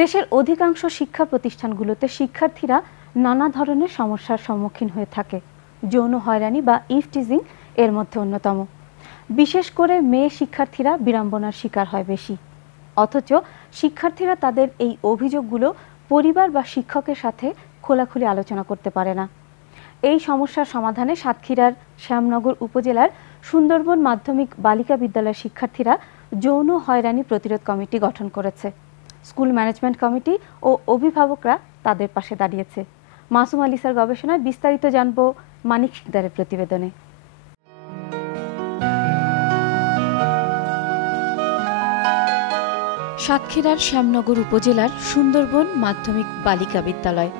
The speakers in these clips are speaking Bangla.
দেশের অধিকাংশ শিক্ষা প্রতিষ্ঠানগুলোতে শিক্ষার্থীরা নানা ধরনের সমস্যার সম্মুখীন হয়ে থাকে। যৌন হয়রানি বা ইভটিজিং এর মধ্যে অন্যতম। বিশেষ করে মেয়ে শিক্ষার্থীরা বিড়ম্বনার শিকার হয় বেশি। অথচ শিক্ষার্থীরা তাদের এই অভিযোগগুলো পরিবার বা শিক্ষকের সাথে খোলাখুলি আলোচনা করতে পারে না। এই সমস্যার সমাধানে সাতক্ষীরার শ্যামনগর উপজেলার সুন্দরবন মাধ্যমিক বালিকা বিদ্যালয়ের শিক্ষার্থীরা যৌন হয়রানি প্রতিরোধ কমিটি গঠন করেছে। স্কুল ম্যানেজমেন্ট কমিটি ও অভিভাবকরা তাদের পাশে দাঁড়িয়েছে। মাসুম আলিসার গবেষণায় বিস্তারিত জানব মানিক শিকদারের প্রতিবেদনে। সাতক্ষীরার শ্যামনগর উপজেলার সুন্দরবন মাধ্যমিক বালিকা বিদ্যালয়।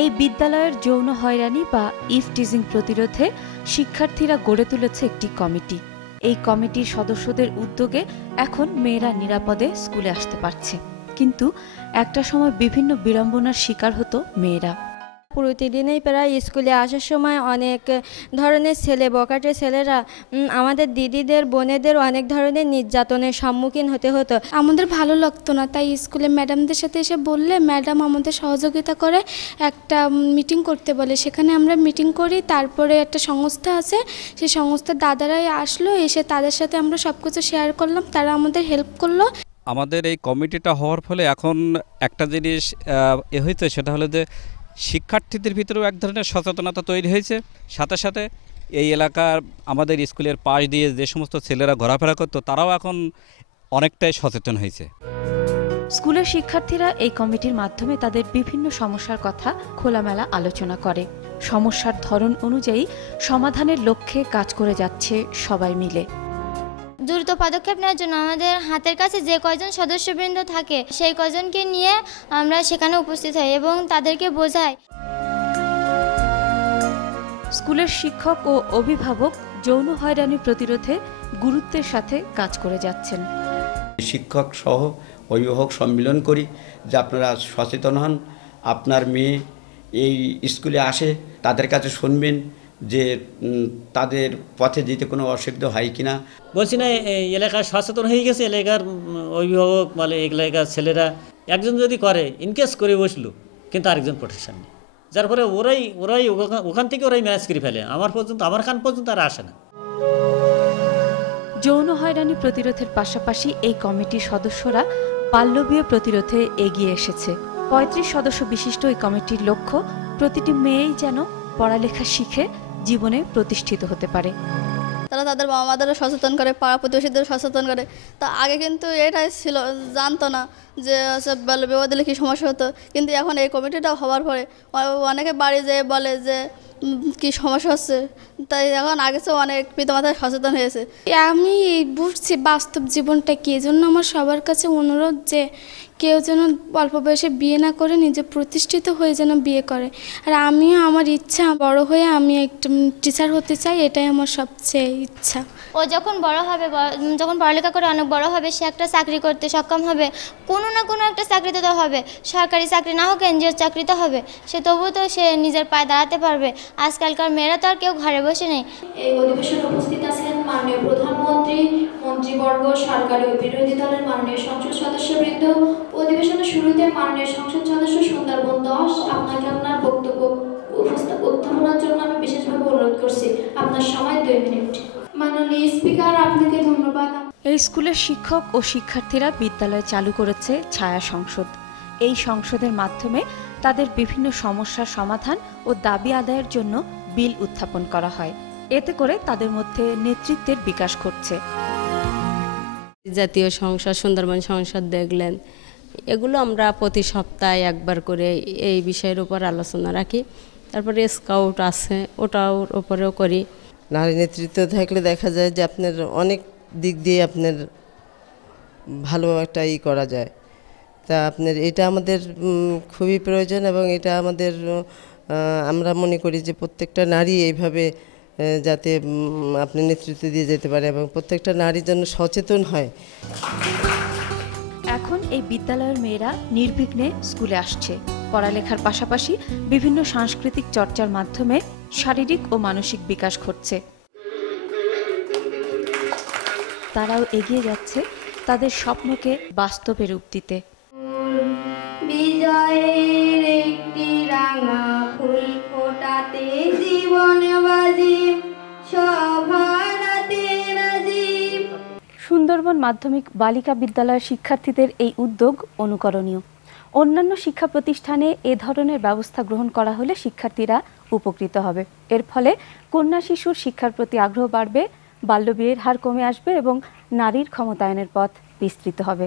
এই বিদ্যালয়ের যৌন হয়রানি বা ইভটিজিং প্রতিরোধে শিক্ষার্থীরা গড়ে তুলেছে একটি কমিটি। এই কমিটির সদস্যদের উদ্যোগে এখন মেয়েরা নিরাপদে স্কুলে আসতে পারছে, কিন্তু একটা সময় বিভিন্ন বিড়ম্বনার শিকার হতো মেয়েরা। প্রতিদিনই প্রায় স্কুলে আসার সময় অনেক ধরনের ছেলে, বখাটে ছেলেরা আমাদের দিদিদের, বোনেদের অনেক ধরনের নির্যাতনের সম্মুখীন হতে হতো। আমাদের ভালো লাগতো না, তাই স্কুলে ম্যাডামদের সাথে এসে বললে ম্যাডাম আমাদের সহযোগিতা করে একটা মিটিং করতে বলে। সেখানে আমরা মিটিং করি। তারপরে একটা সংস্থা আছে, সেই সংস্থার দাদারাই আসলো, এসে তাদের সাথে আমরা সব কিছু শেয়ার করলাম, তারা আমাদের হেল্প করলো। আমাদের এই কমিটিটা হওয়ার ফলে এখন একটা জিনিস হয়েছে, সেটা হলো যে শিক্ষার্থীদের ভিতরেও এক ধরনের সচেতনতা তৈরি হয়েছে। সাথে সাথে এই এলাকার আমাদের স্কুলের পাশ দিয়ে যে সমস্ত ছেলেরা ঘোরাফেরা করতো, তারাও এখন অনেকটাই সচেতন হয়েছে। স্কুলের শিক্ষার্থীরা এই কমিটির মাধ্যমে তাদের বিভিন্ন সমস্যার কথা খোলামেলা আলোচনা করে। সমস্যার ধরন অনুযায়ী সমাধানের লক্ষ্যে কাজ করে যাচ্ছে সবাই মিলে। দ্রুত পদক্ষেপ নেওয়ার জন্য আমাদের হাতের কাছে যে কয়জন সদস্যবৃন্দ থাকে, সেই কয়জনকে নিয়ে আমরা সেখানে উপস্থিত হই এবং তাদেরকে বোঝাই। স্কুলের শিক্ষক ও অভিভাবক যৌন হয়রানি প্রতিরোধে গুরুত্বের সাথে কাজ করে যাচ্ছেন। শিক্ষক সহ অভিভাবক সম্মিলন করি যে আপনারা সচেতন হন, আপনার মেয়ে এই স্কুলে আসে, তাদের কাছে শুনবেন যে তাদের পথে যেতে কোনো অসুবিধা হয় কিনা। বলছি না, এই এলাকার সচেতন হয়ে গেছে, এলাকার অভিভাবক মানে এলাকার ছেলেরা একজন যদি করে ইনকেস করে বসলো, কিন্তু আরেকজন প্রোটেকশন নেই, যার ফলে ওরাই ওখান থেকে ম্যানেজ করে ফেলে। আমার কান পর্যন্ত আর আসে না। যৌন হয়রানি প্রতিরোধের পাশাপাশি এই কমিটির সদস্যরা বাল্যবিয়ে প্রতিরোধে এগিয়ে এসেছে। ৩৫ সদস্য বিশিষ্ট এই কমিটির লক্ষ্য প্রতিটি মেয়েই যেন পড়ালেখা শিখে জীবনে প্রতিষ্ঠিত হতে পারে। তারা তাদের বাবা মাদেরও সচেতন করে, পাড়া প্রতিবেশীদের সচেতন করে। তা আগে কিন্তু এটাই ছিল, জানতো না যে বাল্যবিবাহ দিলে কী সমস্যা হতো। কিন্তু এখন এই কমিটিটা হওয়ার পরে অনেকে বাড়ি যেয়ে বলে যে কি সমস্যা হচ্ছে, তাই এখন আগে চেয়ে অনেক পিতামাতায় সচেতন হয়েছে। আমি বুঝছি বাস্তব জীবনটা কি। এজন্য আমার সবার কাছে অনুরোধ যে কেউ যেন অল্প বয়সে বিয়ে না করে নিজে প্রতিষ্ঠিত হয়ে যেন বিয়ে করে। আর আমিও আমার ইচ্ছা, বড় হয়ে আমি একটা টিচার হতে চাই, এটাই আমার সবচেয়ে ইচ্ছা। ও যখন বড় হবে, যখন পড়ালেখা করে অনেক বড় হবে, সে একটা চাকরি করতে সক্ষম হবে, কোনো না কোনো একটা চাকরিতে তো হবে, সরকারি চাকরি না হোক এনজিওর চাকরিতে হবে, সে তবুও তো সে নিজের পায়ে দাঁড়াতে পারবে। আজকালকার মেয়েরা তো আর কেউ ঘরে বসে নেই। এই অধিবেশনে উপস্থিত আছেন মাননীয় প্রধানমন্ত্রী, মন্ত্রীবর্গ, সরকারি ও বিরোধী দলের মাননীয় সংসদ সদস্যবৃন্দ। অধিবেশনের শুরুতে মাননীয় সংসদ সদস্য সুন্দরবন 10 আপনাকে আপনার বক্তব্য উত্থাপনের জন্য আমি বিশেষভাবে অনুরোধ করছি। আপনার সময় 2 মিনিট। মাননীয় স্পিকার, আপনাকে ধন্যবাদ। এই স্কুলের শিক্ষক ও শিক্ষার্থীরা বিদ্যালয়ে চালু করেছে ছায়া সংসদ। এই সংসদের মাধ্যমে তাদের বিভিন্ন সমস্যার সমাধান ও দাবি আদায়ের জন্য বিল উত্থাপন করা হয়। এতে করে তাদের মধ্যে নেতৃত্বের বিকাশ ঘটছে। জাতীয় সংসদ, সুন্দরবন সংসদ দেখলেন, এগুলো আমরা প্রতি সপ্তাহে একবার করে এই বিষয়ের উপর আলোচনা রাখি। তারপরে স্কাউট আছে, ওটার উপরেও করি। নারী নেতৃত্ব থাকলে দেখা যায় যে আপনার অনেক দিক দিয়ে আপনার ভালো একটা করা যায়। তা আপনার এটা আমাদের খুবই প্রয়োজন এবং এটা আমাদের আমরা মনে করি যে প্রত্যেকটা নারী এইভাবে যাতে আপনি নেতৃত্ব দিয়ে যেতে পারে এবং প্রত্যেকটা নারী যেন সচেতন হয়। এখন এই বিদ্যালয়ের মেয়েরা নির্বিঘ্নে স্কুলে আসছে। পড়ালেখার পাশাপাশি বিভিন্ন সাংস্কৃতিক চর্চার মাধ্যমে শারীরিক ও মানসিক বিকাশ ঘটছে। তারাও এগিয়ে যাচ্ছে তাদের স্বপ্নকে বাস্তবে রূপ দিতে। বিদায়ের একটি রাঙা ফুল ফোটাতে জীবন বাজি সভারাতে রাজীব। সুন্দরবন মাধ্যমিক বালিকা বিদ্যালয়ের শিক্ষার্থীদের এই উদ্যোগ অনুকরণীয়। অন্যান্য শিক্ষা প্রতিষ্ঠানে এ ধরনের ব্যবস্থা গ্রহণ করা হলে শিক্ষার্থীরা উপকৃত হবে। এর ফলে কন্যা শিশুর শিক্ষার প্রতি আগ্রহ বাড়বে, বাল্যবিয়ের হার কমে আসবে এবং নারীর ক্ষমতায়নের পথ বিস্তৃত হবে।